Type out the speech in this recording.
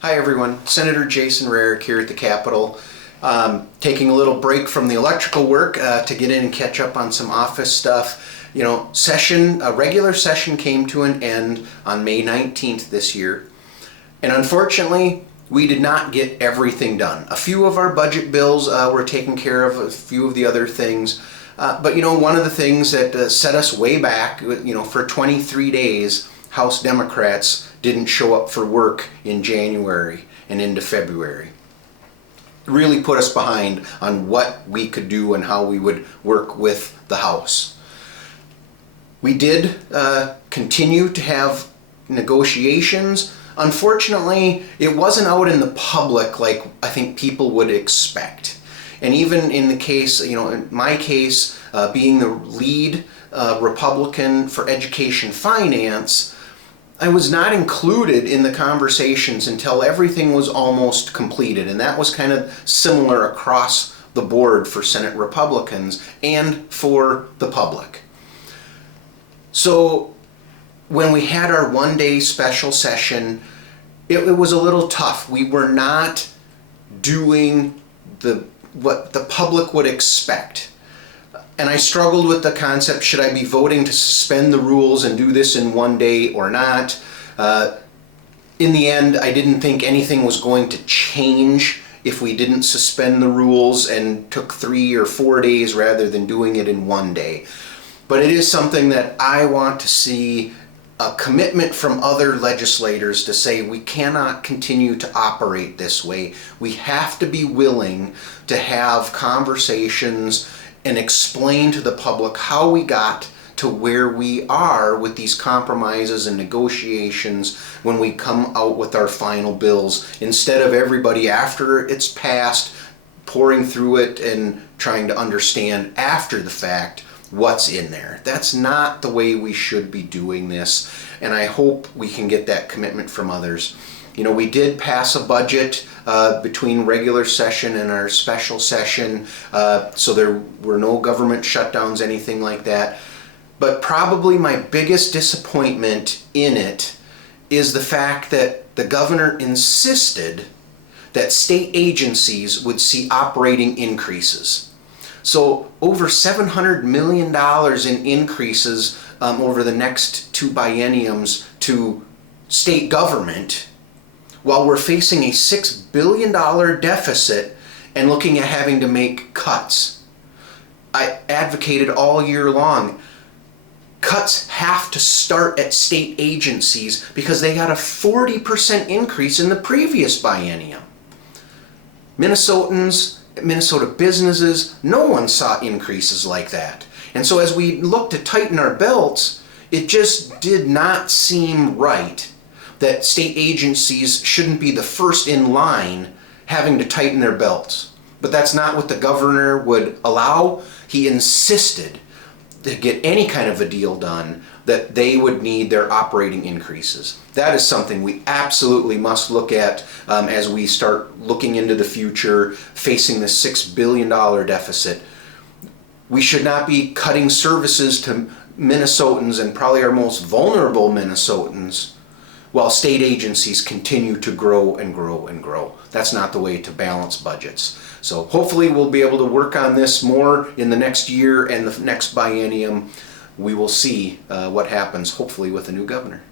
Hi everyone, Senator Jason Rarick here at the Capitol. Taking a little break from the electrical work to get in and catch up on some office stuff. You know, a regular session came to an end on May 19th this year. And unfortunately, we did not get everything done. A few of our budget bills were taken care of, a few of the other things. But you know, one of the things that set us way back, you know, for 23 days, House Democrats didn't show up for work in January and into February. It really put us behind on what we could do and how we would work with the House. We did continue to have negotiations. Unfortunately, it wasn't out in the public like I think people would expect. And even in the case, you know, in my case, being the lead Republican for education finance, I was not included in the conversations until everything was almost completed, and that was kind of similar across the board for Senate Republicans and for the public. So when we had our one-day special session, it was a little tough. We were not doing what the public would expect. And I struggled with the concept, should I be voting to suspend the rules and do this in one day or not? In the end, I didn't think anything was going to change if we didn't suspend the rules and took 3 or 4 days rather than doing it in one day. But it is something that I want to see a commitment from other legislators to say we cannot continue to operate this way. We have to be willing to have conversations and explain to the public how we got to where we are with these compromises and negotiations when we come out with our final bills, instead of everybody after it's passed pouring through it and trying to understand after the fact what's in there. That's not the way we should be doing this, and I hope we can get that commitment from others. You know, we did pass a budget between regular session and our special session, so there were no government shutdowns, anything like that. But probably my biggest disappointment in it is the fact that the governor insisted that state agencies would see operating increases. So over $700 million in increases over the next 2 bienniums to state government, while we're facing a $6 billion deficit and looking at having to make cuts. I advocated all year long, cuts have to start at state agencies because they got a 40% increase in the previous biennium. Minnesota businesses, no one saw increases like that. And so as we look to tighten our belts, it just did not seem right that state agencies shouldn't be the first in line having to tighten their belts. But that's not what the governor would allow. He insisted to get any kind of a deal done that they would need their operating increases. That is something we absolutely must look at as we start looking into the future, facing the $6 billion deficit. We should not be cutting services to Minnesotans, and probably our most vulnerable Minnesotans, while state agencies continue to grow and grow and grow. That's not the way to balance budgets. So hopefully we'll be able to work on this more in the next year and the next biennium. We will see what happens, hopefully with a new governor.